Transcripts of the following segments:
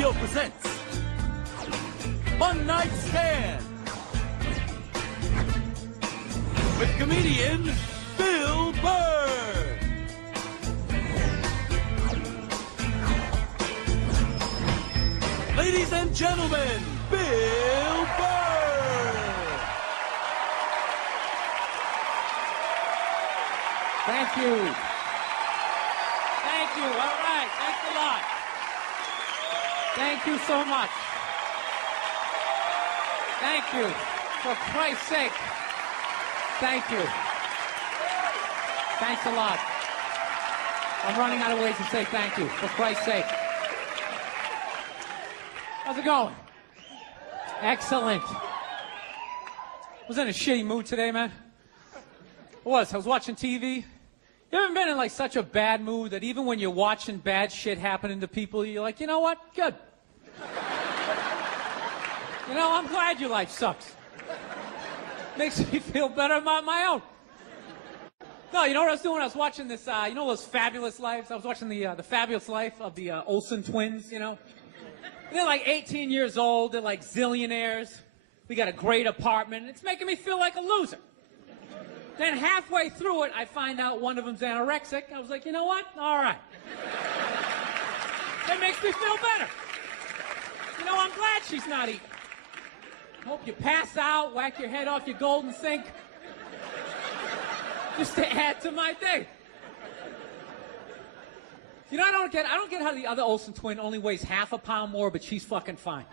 Radio presents One Night Stand with comedian Bill Burr. Ladies and gentlemen, Bill Burr. Thank you. Thank you. All right. Thanks a lot. Thank you so much. Thank you. For Christ's sake. Thank you. Thanks a lot. I'm running out of ways to say thank you. For Christ's sake. How's it going? Excellent. Was in a shitty mood today, man. I was watching TV. You ever been in like such a bad mood that even when you're watching bad shit happening to people, you're like, you know what? Good. You know, I'm glad your life sucks. Makes me feel better about my own. No, you know what I was doing? I was watching this, you know those Fabulous Lives? I was watching the Fabulous Life of the Olsen twins, you know? And they're like 18 years old. They're like zillionaires. We got a great apartment. It's making me feel like a loser. Then halfway through it, I find out one of them's anorexic. I was like, you know what? All right. That makes me feel better. You know, I'm glad she's not eating. Hope you pass out, whack your head off your golden sink. Just to add to my day. You know, I don't get how the other Olsen twin only weighs half a pound more, but she's fucking fine.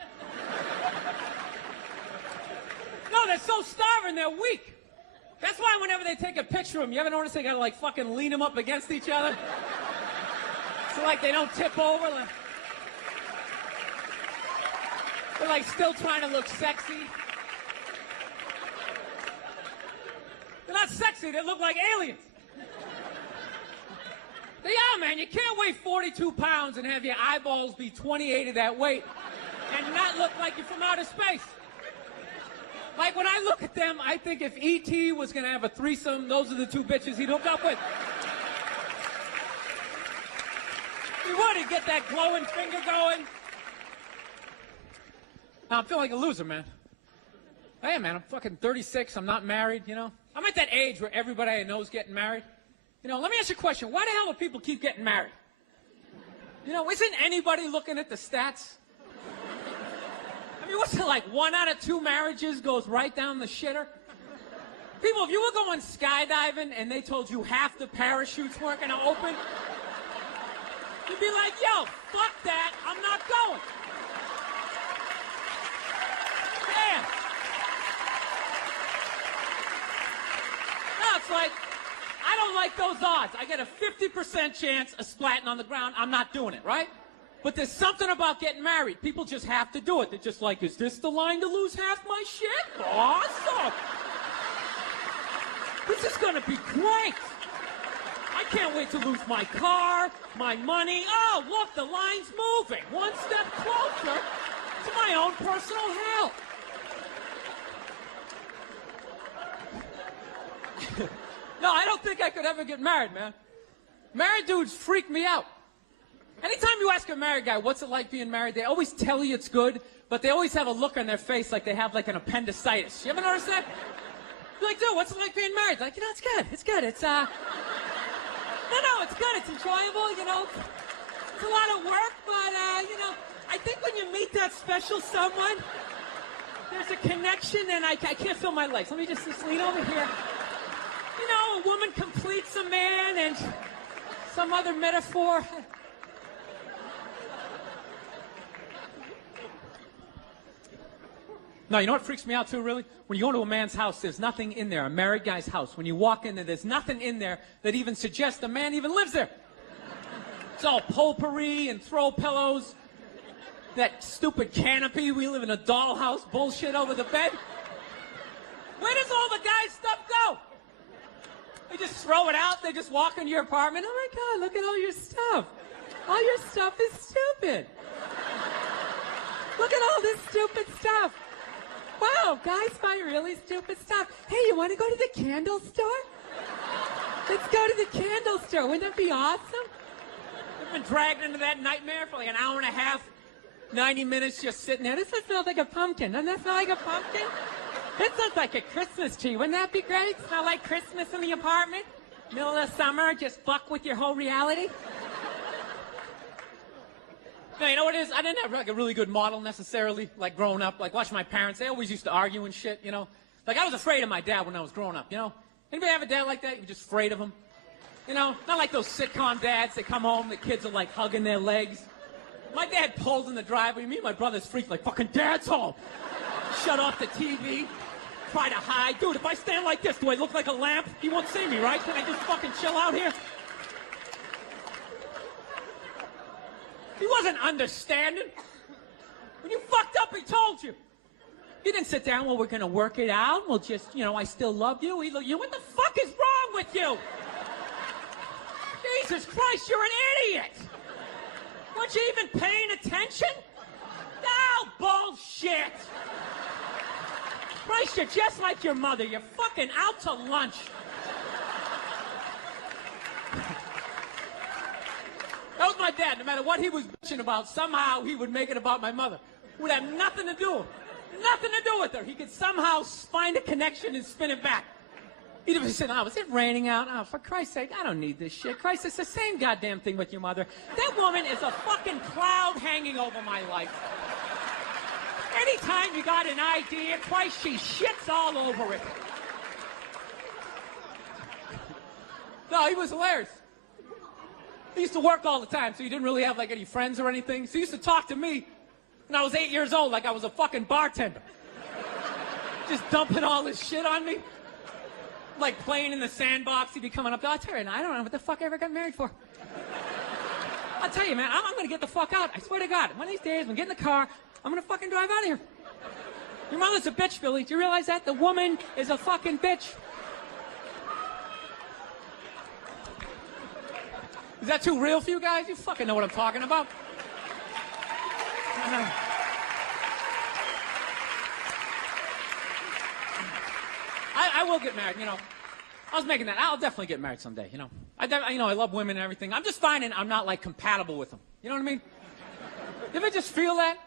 No, they're so starving, they're weak. That's why whenever they take a picture of them, you ever notice they gotta like fucking lean them up against each other? So like they don't tip over. Like, they're like still trying to look sexy. They're not sexy, they look like aliens. They are, man. You can't weigh 42 pounds and have your eyeballs be 28 of that weight and not look like you're from outer space. Like, when I look at them, I think if E.T. was going to have a threesome, those are the two bitches he'd hook up with. He would. He'd get that glowing finger going. Now, I'm feeling like a loser, man. Hey, man, I'm fucking 36. I'm not married, you know? I'm at that age where everybody I know is getting married. You know, let me ask you a question. Why the hell do people keep getting married? You know, isn't anybody looking at the stats? I mean, what's it like? 1 out of 2 marriages goes right down the shitter? People, if you were going skydiving and they told you half the parachutes weren't going to open, you'd be like, yo, fuck that, I'm not going. Damn. No, it's like, I don't like those odds. I get a 50% chance of splatting on the ground. I'm not doing it, right? But there's something about getting married. People just have to do it. They're just like, is this the line to lose half my shit? Awesome. This is going to be great. I can't wait to lose my car, my money. Oh, look, the line's moving. One step closer to my own personal hell. No, I don't think I could ever get married, man. Married dudes freak me out. Anytime you ask a married guy, what's it like being married, they always tell you it's good, but they always have a look on their face like they have like an appendicitis. You ever notice that? You're like, dude, what's it like being married? Like, you know, it's good. It's good. It's, no, it's good. It's enjoyable, you know. It's a lot of work, but, you know, I think when you meet that special someone, there's a connection, and I can't feel my legs. Let me just lean over here. You know, a woman completes a man, and some other metaphor. No, you know what freaks me out too, really? When you go to a man's house, there's nothing in there, a married guy's house. When you walk in there, there's nothing in there that even suggests the man even lives there. It's all potpourri and throw pillows, that stupid canopy, we live in a dollhouse bullshit over the bed. Where does all the guy's stuff go? They just throw it out, they just walk into your apartment. Oh my God, look at all your stuff. All your stuff is stupid. Look at all this stupid stuff. Wow, guys buy really stupid stuff. Hey, you want to go to the candle store? Let's go to the candle store. Wouldn't that be awesome? I've been dragged into that nightmare for like an hour and a half. 90 minutes just sitting there. This smells like a pumpkin. Doesn't that smell like a pumpkin? This looks like a Christmas tree. Wouldn't that be great? Smell like Christmas in the apartment? Middle of the summer, just fuck with your whole reality? No, you know what it is? I didn't have like a really good model necessarily, like growing up. Like watching my parents, they always used to argue and shit, you know? Like I was afraid of my dad when I was growing up, you know? Anybody have a dad like that? You were just afraid of him? You know, not like those sitcom dads that come home, the kids are like hugging their legs. My dad pulls in the driveway. Me and my brother's freaked like, fucking dad's home. Shut off the TV. Try to hide. Dude, if I stand like this, do I look like a lamp? He won't see me, right? Can I just fucking chill out here? He wasn't understanding. When you fucked up, he told you. He didn't sit down, well, we're going to work it out. We'll just, you know, I still love you. He looked, what the fuck is wrong with you? Jesus Christ, you're an idiot. Weren't you even paying attention? No, bullshit. Christ, you're just like your mother. You're fucking out to lunch. That was my dad. No matter what he was bitching about, somehow he would make it about my mother. It would have nothing to do with her. Nothing to do with her. He could somehow find a connection and spin it back. He'd have said, oh, is it raining out? Oh, for Christ's sake, I don't need this shit. Christ, it's the same goddamn thing with your mother. That woman is a fucking cloud hanging over my life. Anytime you got an idea, Christ, she shits all over it. No, he was hilarious. He used to work all the time, so he didn't really have like any friends or anything. So he used to talk to me when I was 8 years old like I was a fucking bartender. Just dumping all this shit on me. Like playing in the sandbox, he'd be coming up. I tell you, I don't know what the fuck I ever got married for. I'll tell you, man, I'm gonna get the fuck out. I swear to God, one of these days, I'm gonna get in the car, I'm gonna fucking drive out of here. Your mother's a bitch, Billy. Do you realize that? The woman is a fucking bitch. Is that too real for you guys? You fucking know what I'm talking about. I will get married, you know. I was making that. I'll definitely get married someday, you know. I love women and everything. I'm just finding I'm not, like, compatible with them. You know what I mean? You ever just feel that?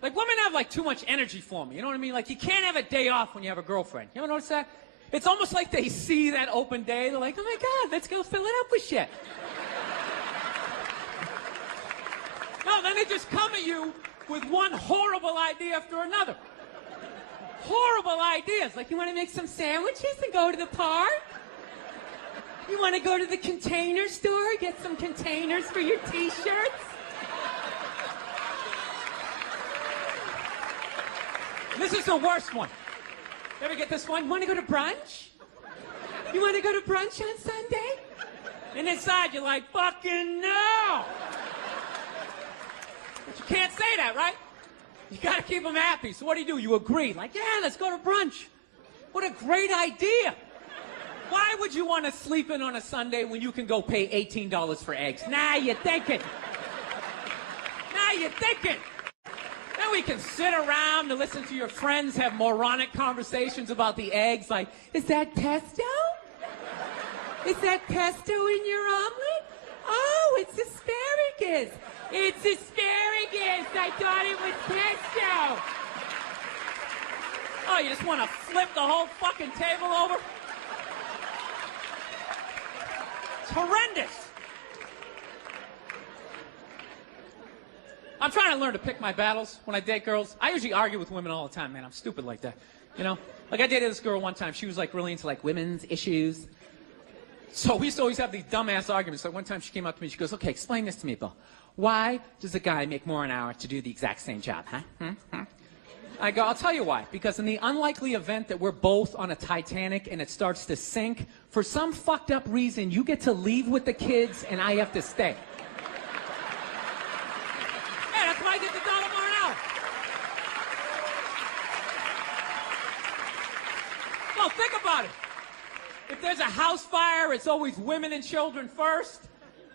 Like, women have, like, too much energy for me. You know what I mean? Like, you can't have a day off when you have a girlfriend. You ever notice that? It's almost like they see that open day. They're like, oh, my God, let's go fill it up with shit. No, then they just come at you with one horrible idea after another. Horrible ideas. Like, you want to make some sandwiches and go to the park? You want to go to the container store, get some containers for your T-shirts? This is the worst one. You ever get this one? Want to go to brunch? You want to go to brunch on Sunday? And inside you're like, fucking no! But you can't say that, right? You gotta keep them happy. So what do? You agree. Like, yeah, let's go to brunch. What a great idea. Why would you want to sleep in on a Sunday when you can go pay $18 for eggs? Now you're thinking. Now you're thinking. Then we can sit around and listen to your friends have moronic conversations about the eggs. Like, is that pesto? Is that pesto in your omelet? Oh, it's asparagus. It's asparagus. I thought it was pesto. Oh, you just want to flip the whole fucking table over? It's horrendous. I'm trying to learn to pick my battles when I date girls. I usually argue with women all the time, man. I'm stupid like that. You know? Like, I dated this girl one time. She was, like, really into, like, women's issues. So we used to always have these dumbass arguments. Like, one time she came up to me. She goes, okay, explain this to me, Bill. Why does a guy make more an hour to do the exact same job, huh? I go, I'll tell you why. Because in the unlikely event that we're both on a Titanic and it starts to sink, for some fucked up reason, you get to leave with the kids and I have to stay. Yeah, that's why I get the $1 more an hour. Well, think about it. If there's a house fire, it's always women and children first.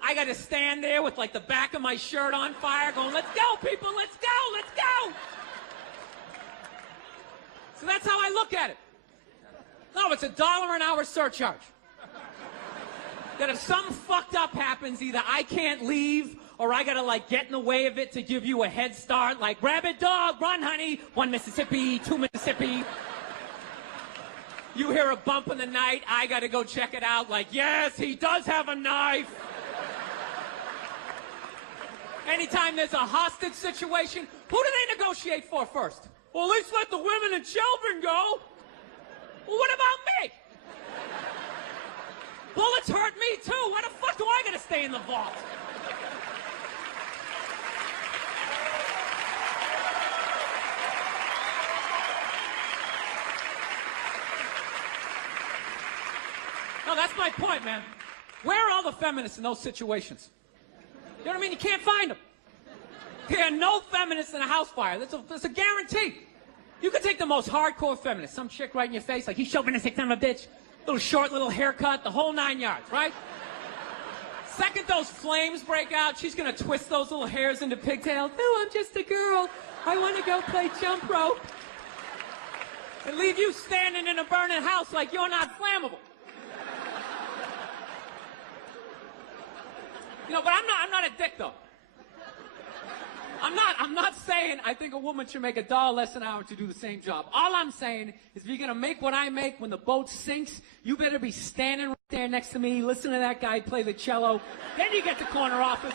I got to stand there with, like, the back of my shirt on fire going, let's go, people, let's go, let's go. So that's how I look at it. No, it's a $1 an hour surcharge. That if something fucked up happens, either I can't leave or I gotta, like, get in the way of it to give you a head start, like, rabid dog, run, honey, 1 Mississippi, 2 Mississippi. You hear a bump in the night, I gotta go check it out, like, yes, he does have a knife. Anytime there's a hostage situation, who do they negotiate for first? Well, at least let the women and children go. Well, what about me? Bullets hurt me, too. Why the fuck do I gotta stay in the vault? No, that's my point, man. Where are all the feminists in those situations? You know what I mean? You can't find them. There are no feminists in a house fire. That's a guarantee. You could take the most hardcore feminist, some chick right in your face, like, he's chauvinistic son of a bitch, little short, little haircut, the whole 9 yards, right? Second those flames break out, she's gonna twist those little hairs into pigtails. No, I'm just a girl. I want to go play jump rope. And leave you standing in a burning house like you're not flammable. You know, but I'm not a dick, though. I'm not saying I think a woman should make $1 less an hour to do the same job. All I'm saying is if you're going to make what I make when the boat sinks, you better be standing right there next to me, listen to that guy play the cello. Then you get the corner office.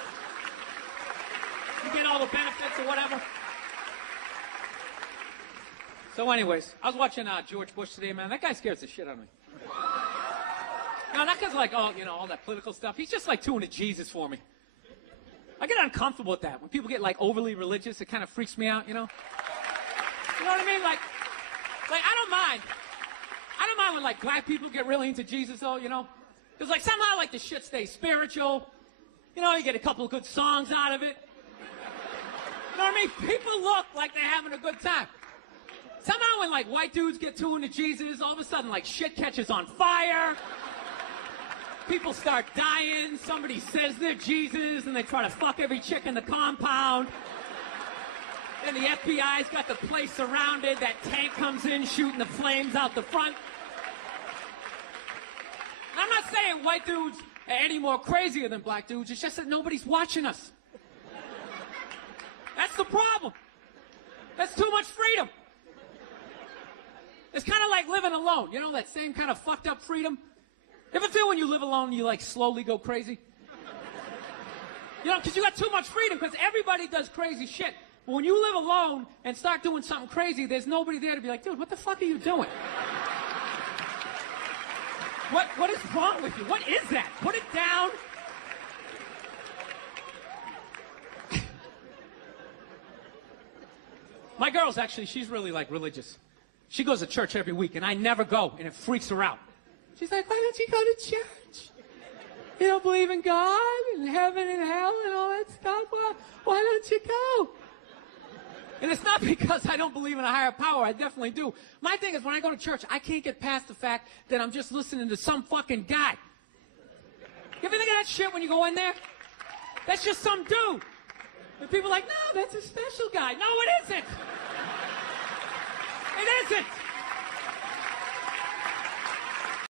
You get all the benefits or whatever. So anyways, I was watching George Bush today, man. That guy scares the shit out of me. No, not because, like, oh, you know, all that political stuff. He's just, like, too into Jesus for me. I get uncomfortable with that. When people get, like, overly religious, it kind of freaks me out, you know? You know what I mean? Like I don't mind. I don't mind when, like, black people get really into Jesus, though, you know? Because, like, somehow, like, the shit stays spiritual. You know, you get a couple of good songs out of it. You know what I mean? People look like they're having a good time. Somehow when, like, white dudes get too into Jesus, all of a sudden, like, shit catches on fire. People start dying, somebody says they're Jesus, and they try to fuck every chick in the compound. Then the FBI's got the place surrounded, that tank comes in shooting the flames out the front. I'm not saying white dudes are any more crazier than black dudes, it's just that nobody's watching us. That's the problem. That's too much freedom. It's kind of like living alone, you know, that same kind of fucked up freedom. You ever feel when you live alone, you, like, slowly go crazy? You know, because you got too much freedom, because everybody does crazy shit. But when you live alone and start doing something crazy, there's nobody there to be like, dude, what the fuck are you doing? What is wrong with you? What is that? Put it down. My girl's actually, she's really, like, religious. She goes to church every week, and I never go, and it freaks her out. She's like, why don't you go to church? You don't believe in God and heaven and hell and all that stuff? Why don't you go? And it's not because I don't believe in a higher power. I definitely do. My thing is when I go to church, I can't get past the fact that I'm just listening to some fucking guy. You ever think of that shit when you go in there? That's just some dude. And people are like, no, that's a special guy. No, it isn't. It isn't.